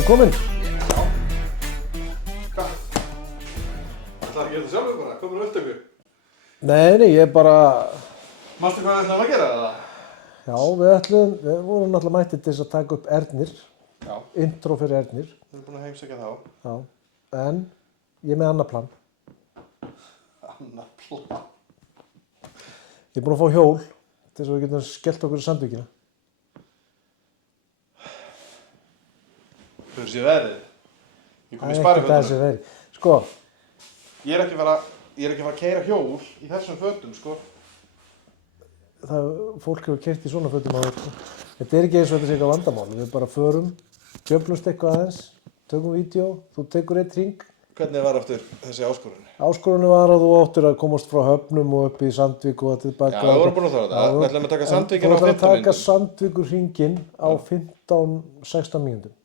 Ertu kominn? Já. Hvað? Það ekki þetta sjálfur bara, komin á upptöku? Nei, ég bara... Manstu hvað við ætlum að gera það? Já, við vorum náttúrulega mættir til þess að taka upp Ernir. Já. Intro fyrir Ernir. Við erum búin að heimsækja þá. Já, en ég er með annað plan. Annað plan? Ég er búinn að fá hjól til þess að við getum skellt okkur í Sandvíkina. Þú séu veðrið. Ég kom í Það er sparifötunum. þessi veðri. Sko, Ég er ekki að fara að keyra hjól í þessum fötum, sko. fólk hefur keyrt í svona fötum á þér. Sko. Þetta er ekki eins og þetta sé eitthvað vandamál. Við bara förum, djöflumst eitthvað aðeins, tökum vídeo, þú tekur eitt hring. Hvernig var aftur þessi áskorun? Áskorunin var að þú áttir að komast frá Höfnum og upp í Sandvík og tilbaka. Já, við vorum búin að það. Við ætlum að taka Sandvíkina á 15 mínútum. Þú ætlar að taka mínútum. Sandvíkur hringinn á 15-16 mínútum.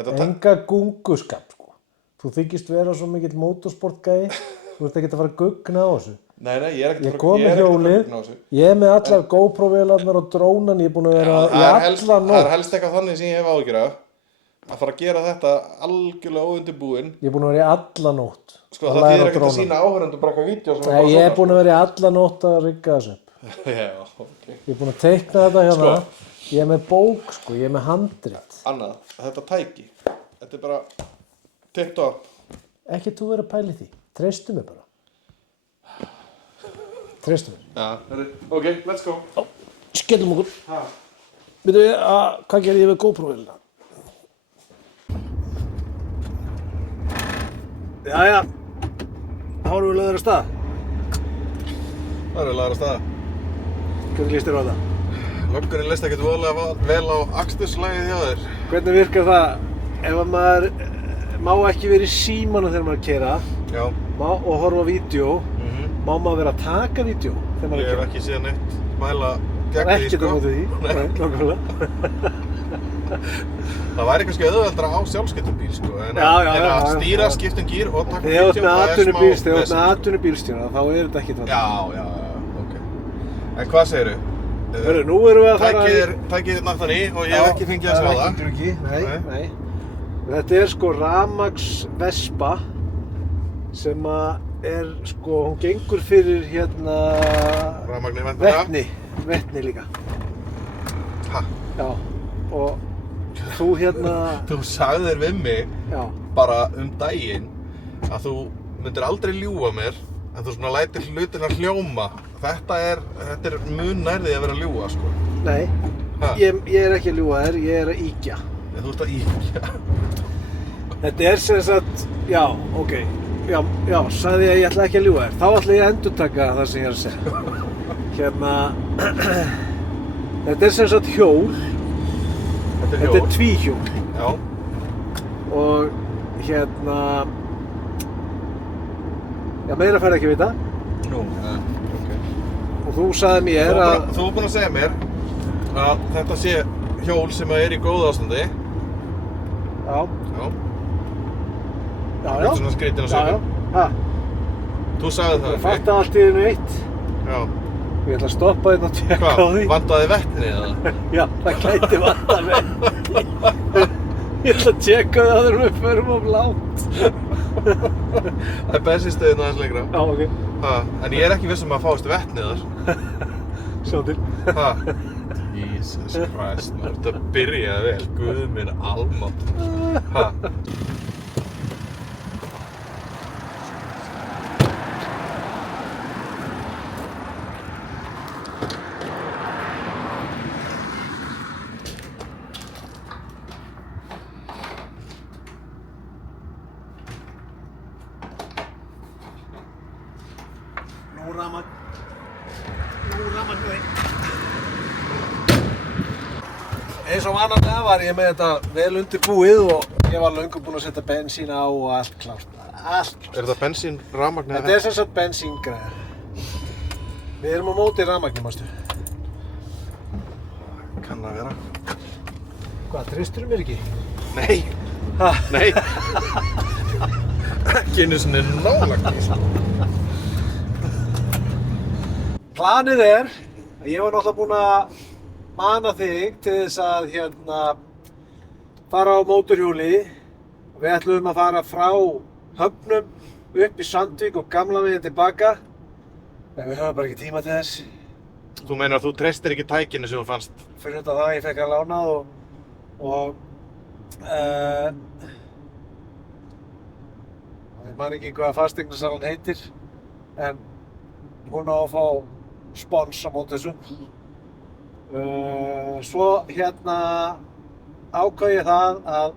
Enga gunguskap, sko. Þú þykist vera svo mikill motorsportgæi, þú ert ekki að fara að gugna á þessu. Nei, ég er ekki Ég kom með hjólið, ég er með allar GoPro-vélarnar og drónan, ég er búinn að vera í alla nótt. Það er helst eitthvað þannig sem ég hef áhyggjur af. Að fara að gera þetta algjörlega óundirbúinn. Ég er búinn að vera í alla nótt. Sko það þýðir ekkert að sína áhorfendur bara eitthvað vídeo sem Nei, ég er búinn að vera í alla nótt að rigga þessu upp. Já, ok. Ég er búinn að teikna þetta hérna. Ég er með bók, sko, ég er með handrit. Annað, þetta tæki. Þetta er bara tip-top. Ekki þú verið að pæla í því. Treystu mig bara. Treystu mig. Já, ok, let's go. Skellum okkur. Veitu, hvað gerði ég við GoPro-vélina? Jæja, þá erum við lögður af stað. Það eru lagar að staða. Hvernig líst þér á það? Löggurinn leist ekkert voðalega vel á aksturslægið hjá þér. Hvernig virkar það ef að maður má ekki vera í símanum þegar maður er að keyra Já. og horfa á vídeo, má maður vera að taka vídeo þegar maður Ég er að hef ekki séð neitt mæla keyra? gegn því, Ekkert á móti því, nei, nákvæmlega. Það væri kannski auðveldra á sjálfskiptum bíl, sko. En Já, að stýra, skipta gír og taka Þegar þú ert vídeo, með það er smá atvinnubílstjóra, þá er þetta ekkert vandamál. Já, ok. En hvað segirðu? Hörru, nú erum við að fara Tækið er náttúrulega ný og ég hef ekki fengið að sjá það. Það er ekki gluggi, nei. Þetta er sko rafmagns Vespa sem að er sko, hún gengur fyrir hérna Rafmagni væntanlega. vetni líka. Ha? Já, og þú hérna, Þú sagðir við mig já, bara daginn að þú myndir aldrei ljúga mér en þú svona lætir hlutina hljóma. Þetta er mun nærði að vera að ljúga, sko. nei, Ha? ég er ekki að ljúga þér, ég er að ýkja. En þú ert að íkja. Þetta er sem sagt, já, ok, já, sagði ég að ég ætla ekki að ljúga þér. Þá ætla ég að endurtaka það sem ég er að segja. Hérna, þetta er sem sagt hjól, þetta er tvíhjól Já. og hérna, já, meira færði ekki að vita Nú, ok. og þú sagði mér að, Þú er búinn að segja mér að þetta sé hjól sem er í góðu ástandi. já, Já. já, Þetta er svona skrýtin að segja. ha, Þú sagði það ég fatta allt í einu eitt. Já. Ég ætla að stoppa þetta og tjekka á Hvað? því. Vantaði vetni eða? Já, það gæti vantað vetni. Ég ætla að tjekka það áður en við förum of langt. Það er bensinstöðin aðeins lengra. Já, ok. Ha, en ég er ekki viss um að fáist vetni þar. Sjá til. Ha? Jesus Christ, maður. Þetta byrjaði vel. Guð minn almátt. Ha? Nú rafmagn við. Eins og vanalega var ég með þetta vel undirbúið og ég var löngu búinn að setja bensín á og allt klárt. Allt klárt. Er þetta bensín, rafmagn eða Þetta er sem sagt bensíngræður. Við erum á móti rafmagni, mástu. Kann að vera. Hvað, treystirðu mér ekki? Nei. Ha? Nei. Ekki einu sinni nálægt í, sko. Planið er að ég var náttúrulega búinn að mana þig til þess að fara á mótorhjóli. Við ætlum að fara frá Höfnum upp í Sandvík og gamla veginn tilbaka. En við höfum bara ekki tíma til þess. Þú meinar að þú treystir ekki tækinu sem þú fannst? Fyrir þetta það, ég fekk að lánað og ég man ekki hvað fasteignasalan heitir, en hún á að fá spons á móti þessu. Svo ákvað ég það að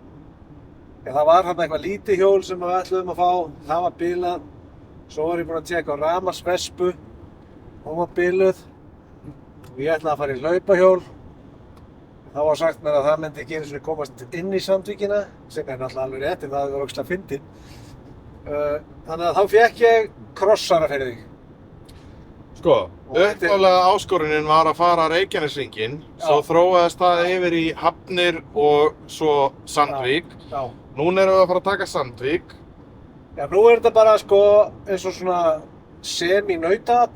það var þarna eitthvað lítið hjól sem við ætluðum að fá, það var bilað. Svo var ég búinn að tékka á rafmagnsvespu, hún var biluð. Og ég ætlaði að fara í hlaupahjól. Þá var sagt mér að það myndi ekki einu sinni komast inn í Sandvíkina, sem er náttúrulega alveg rétt, en það var ógeðslega fyndið. Þannig að þá fékk ég krossara fyrir þig. Sko, uppálega áskorunin var að fara Reykjaneshringinn, svo þróaðist það yfir í Hafnir og svo Sandvík. Já. Núna erum við að fara að taka Sandvík. Já, nú er þetta bara sko eins og svona semi-nautaat.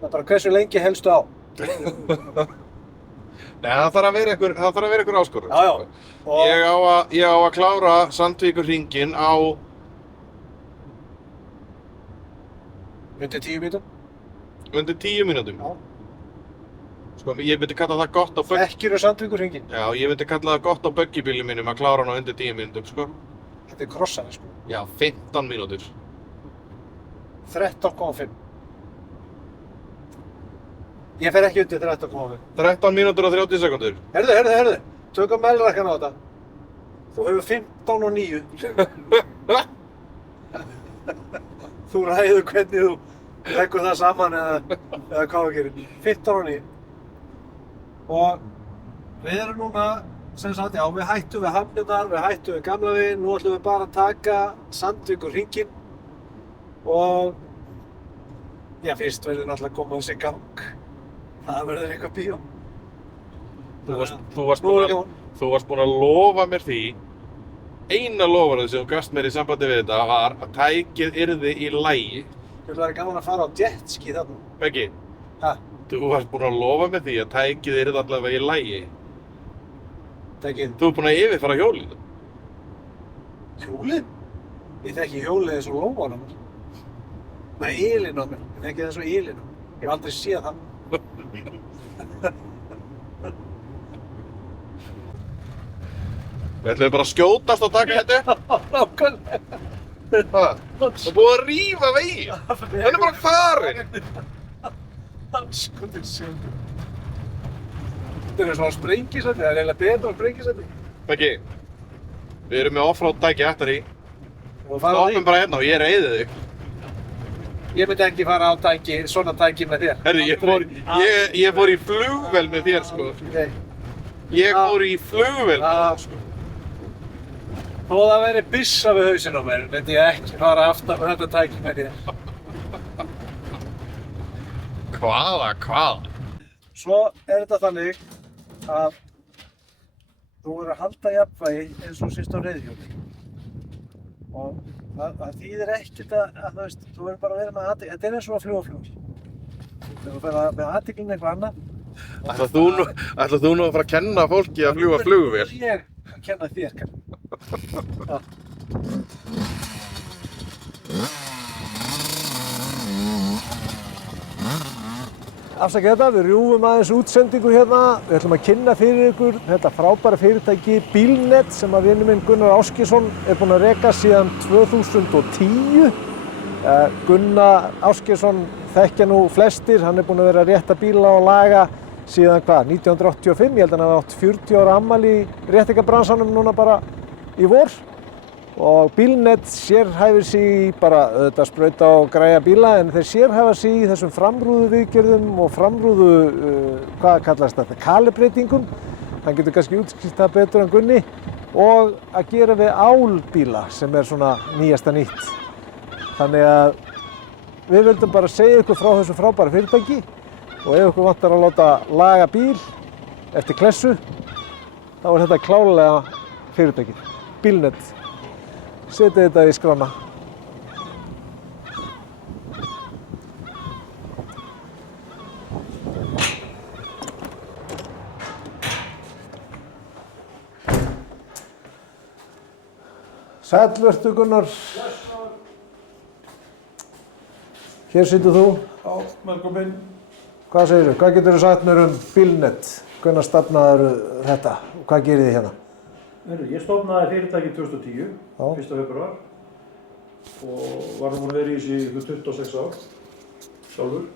Það er bara hversu lengi helstu á. Nei, það þarf að vera einhver áskorun. Já, já. Og Ég á að klára Sandvíkurhringinn á undir 10 mínútum. undir 10 mínútum. Já. Sko, ég myndi kalla það gott á Þekkirðu Sandvíkurhringinn? Já, ég myndi kalla það gott á buggy-bílnum mínum að klára hann á undir 10 mínútum, sko. Þetta er krossari sko. Já, 15 mínútur. 13,5. Ég fer ekki undir 13,5. 13 mínútur og 30 sekúndur. Herðu. Tökum mælrakkan á þetta. Þú hefur 15 og 9. Þú ræður hvernig þú leggur það saman eða hvað þú gerir. 15 og 9. Og við erum núna, sem sagt, já, við hættum við Hafnirnar, við hættum við gamla veginn, nú ætlum við bara að taka Sandvíkurhringinn og já, fyrst verður náttúrulega að koma þessi í gang. Það verður eitthvað bíó. Þú varst búinn að lofa mér því, eina loforðið sem þú gafst mér í sambandi við þetta var að tækið yrði í lagi. Það væri gaman að fara á jetski þarna. Beggi, Ha? þú varst búinn að lofa mér því að tækið yrði allavega í lagi. Tækið Þú ert búinn að yfirfara hjólið. hjólið? Ég þekki hjólið eins og lófan á mér. Nei, ylinn á mér. Ég þekki það eins og ylinn á mér. Ég hef aldrei séð það. Við ætlum bara að skjótast og taka þetta upp. Nákvæmlega. Það er búið að rífa veginn. Hann er bara farinn. Skotir sjónum. Þetta er svona sprengisæti, það er eiginlega betra á sprengisæti. Beggi, við erum með offroad tæki eftir í. Og fara á því. Stoppum bara hérna og ég reiði þig. Ég myndi ekki fara á svona tæki með þér. Herri, ég fór í flugvél með þér, sko. Okay. Ég fór í flugvél með þér, sko. Þó það væri byssa við hausinn á mér, myndi ég ekki fara aftan með þetta tæki með þér. Hvað? Svo er þetta þannig að þú verður að halda jafnvægi eins og sést á reiðhjóli. Og það þýðir ekkert að þú veist, þú verður bara að vera með athygli. Þetta er eins og að fljúga flugvél. Þegar þú ferð með athyglin eitthvað annað. Ætlar þú nú að fara að kenna fólki að fljúga flugvél? Ég kenna þér, kannski. Já. Afsakið þetta, við rjúfum aðeins útsendingu hérna. Við ætlum að kynna fyrir ykkur þetta frábæra fyrirtæki Bílnet sem að vinur minn Gunnar Ásgeirsson er búinn að reka síðan 2010. Gunnar Ásgeirsson þekkja nú flestir, hann er búinn að vera að rétta bíla og laga síðan 1985. Ég held að hann hafi átt 40 ára afmæli í réttingabransanum núna bara í vor. Og Bílnet sérhæfir sig í bara auðvitað sprauta og græja bíla en þeir sérhæfa sig í þessum framrúðuviðgerðum og hvað kallast þetta, kalibreitingum. Hann getur kannski útskýrt það betur en Gunni og að gera við álbíla sem er svona nýjasta nýtt. Þannig að við vildum bara segja ykkur frá þessu frábæra fyrirtæki og ef ykkur vantar að láta laga bíl eftir klessu þá er þetta klárlega fyrirtækið, Bílnet. Setið þetta í skrána. Sæll vertu Gunnar. Hér situr þú. Já, velkomin. Hvað segirðu? Hvað geturðu sagt mér Bílnet? Hvenær stofnaðirðu þetta? Og hvað gerið þið hérna? Ég stofnaði fyrirtæki 2010, Já. 1. febrúar og var nú búinn að vera í þessu 26 ár sjálfur.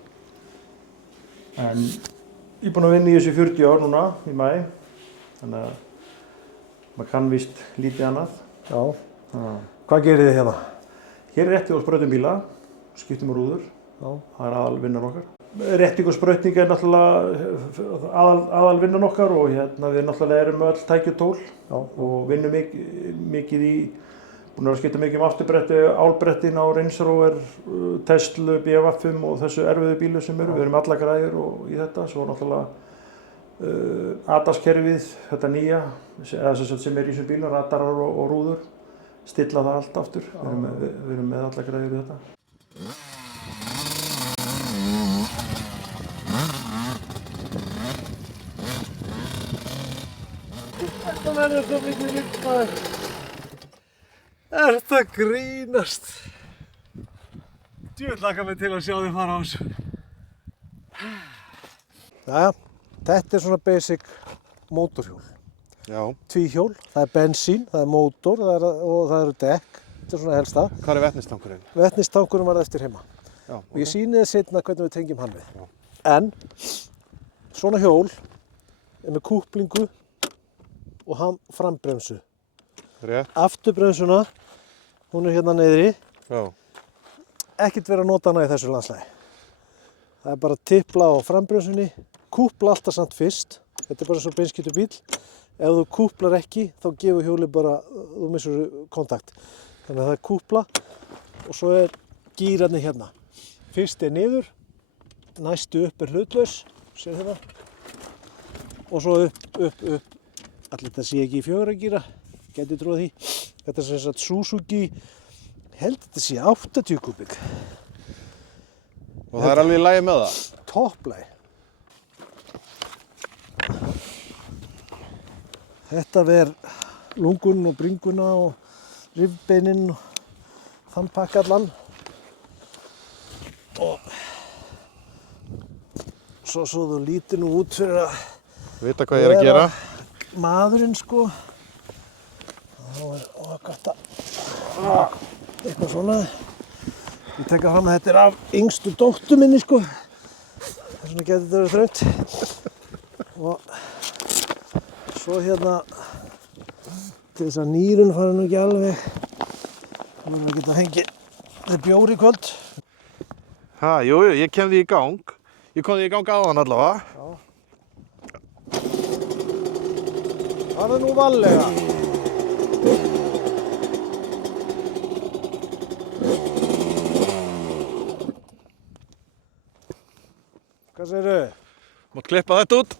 En ég er búinn að vinna í þessu 40 ár núna í maí, þannig að maður kann víst lítið annað. Já. Hvað gerið þið hérna? Hér er rétting og sprautum bíla, skiptum úr rúður, það er aðalvinnan okkar. Rétting og sprauting er náttúrulega aðalvinnan okkar og við náttúrulega erum með öll tæki og tól og vinnum mikið í, búin að skipta mikið afturbretti, álbrettin á Range Rover, Tesla, BF5 og þessu erfiðu bílu sem eru. Við erum alla græður og í þetta, svo náttúrulega ADAS-kerfið, þetta nýja, sem er í þessum bílum, radarar og rúður, stilla það allt aftur. Við erum með alla græður í þetta. Þetta verður svo mikið líkmaður. Þetta grínast. Djöfull hlakka mig til að sjá þig fara á þessu. Jæja, þetta er svona basic mótorhjól. Já. Tvíhjól, það er bensín, það er mótor og það eru dekk. Þetta er svona helsta. Hvað er vetnistankurinn? Vetnistankurinn var eftir heima. Já. Og ég sýni þið seinna hvernig við tengjum hann við. Já. En svona hjól er með kúplingu og frambremsu. Rétt. Afturbremsuna, hún er hérna niðri. Já. Ekkert verið að nota hana í þessu landslagi. Það er bara að tipla á frambremsunni, kúpla alltaf samt fyrst. Þetta er bara svo beinskeyttur bíl. Ef þú kúplar ekki, þá gefur hjólið bara, þú missur kontakt. Þannig að það er kúpla og svo er gírarnir hérna. Fyrst er niður, næstu upp er hlutlaus, sér þetta. Og svo upp. Allir þetta sé ekki í 4 gíra, gæti trúið því. Þetta er sem sagt Suzuki, held þetta sé 80 kubík. Og það er alveg í lagi með það? Topplagi. Þetta ver lungun og bringuna og rifbeinin og þann pakkallan. Og svo þú lítir nú út fyrir að Vita hvað ég er að gera? Maðurinn sko. Þá er gott að eitthvað svona. Ég tekka fram að þetta er af yngstu dóttur minni sko. Þess vegna getur þetta verið þröngt. Og svo hérna til þess að nýrun fara nú ekki alveg. Þá erum við að geta fengið þér bjór í kvöld. Jú, ég kem því í gang. Ég kom því í gang áðan allavega. Já. Það er nú varlega. Hvað segirðu? Mátt klippa þetta út.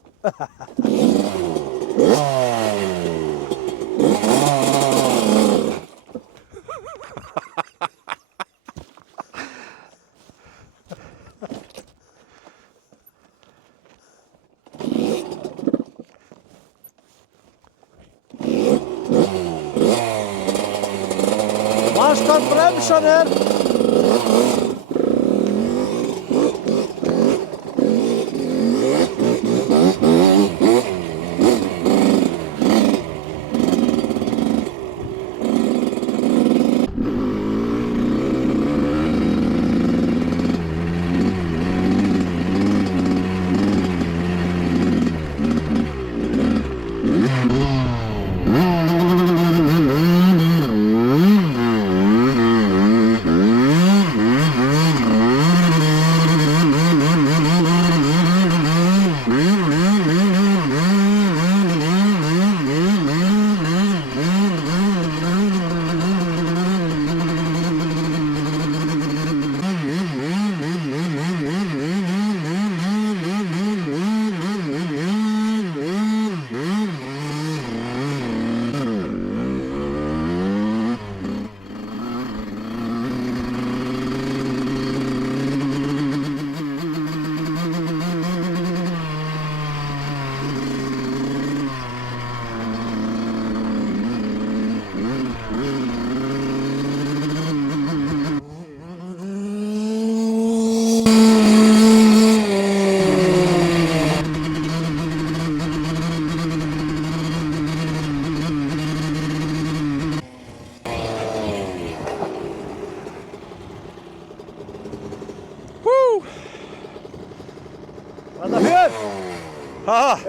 Manst hvað bremsan er?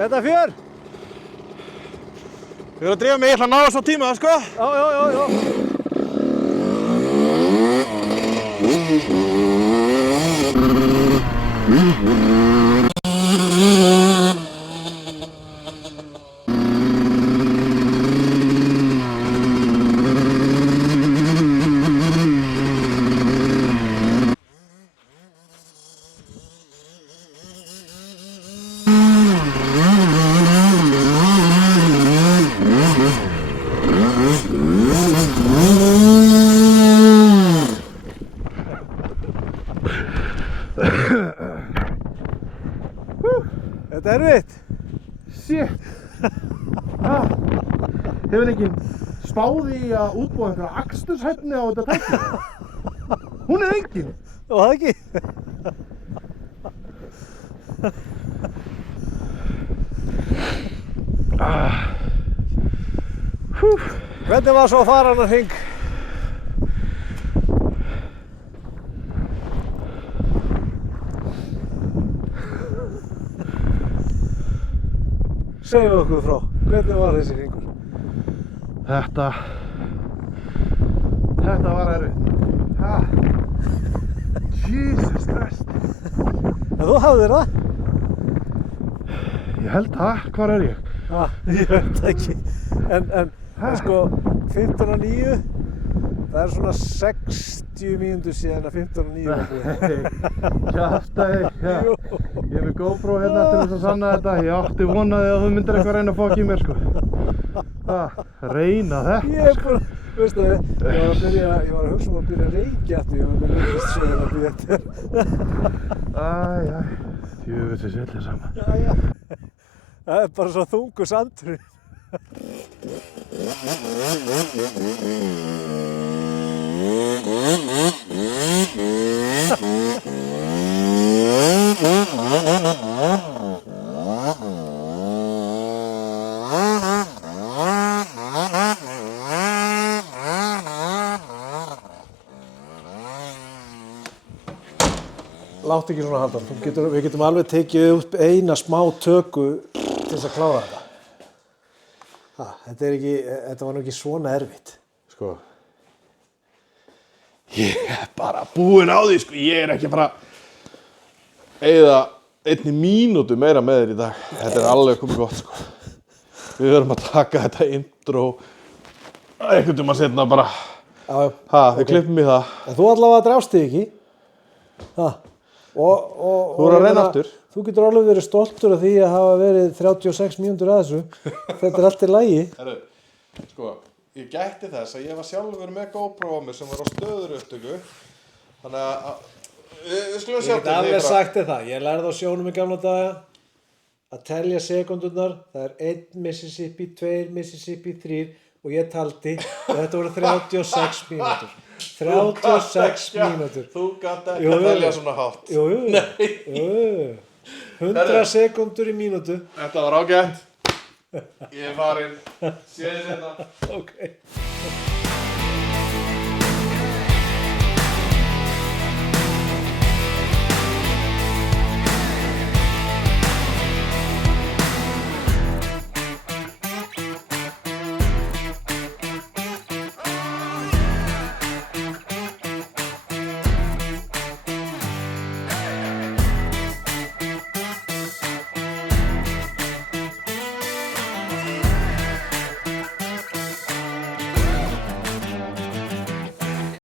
Þetta er fjör. Ég verður að drífa mig, ég ætla að ná þessu á tíma, sko. Já. Þetta er erfitt. Shit. Hefur enginn spáð í að útbúa einhverja aksturshæfni á þetta tæki? Hún er engin. Og það ekki? Hvernig var svo að fara hann að hring? Segðu okkur frá, hvernig var þessi hringur? Þetta var erfitt. Jesus Christ. En þú hafðir það? Ég held það. Hvar er ég? Ég veit það ekki. En sko, 15:09, það er svona 60 mínútur síðan að 15:09 var búið. Kjaftaði, Jú. Ég er með GoPro hérna til þess að sanna þetta. Ég átti vonaði að þú myndir eitthvað reyna að fokka í mér, sko. Reyna þetta. Ég er bara, veistu þið, ég var að hugsa að byrja að reykja aftur, ég var með lengist svo að byrja Æ, djöfisins villir saman. Jæja. Það er bara svo þungur sandur. Láttu ekki svona Halldór, við getum alveg tekið upp eina smá töku til þess að klára þetta. Þetta var nú ekki svona erfitt. Sko, ég er bara búinn á því, sko. Ég er ekki að fara að eyða 1 mínútu meira með þér í dag. Þetta er alveg komið gott, sko. Við verðum að taka þetta intro einhvern tíma seinna bara. Við klippum í það. En þú allavega drafst þig ekki. Þú voru að reyna aftur. Þú getur alveg verið stoltur af því að hafa verið 36 mínútur að þessu. Þetta er allt í lagi. Herru, sko, ég gætti þess að ég var sjálfur með GoPro á mig sem var á stöður upptöku. Þannig að við skulum sjá Ég get alveg sagt þér það. Ég lærði á sjónum í gamla daga að telja sekúndurnar. Það er 1 Mississippi, 2 Mississippi, 3 og ég taldi og þetta voru 36 mínútur. 36 mínútur. Þú gat ekki að telja svona hátt. Jú. 100 sekúndur í mínútu. Þetta var ágætt. Ég er farinn. Séð þér þetta. Ok.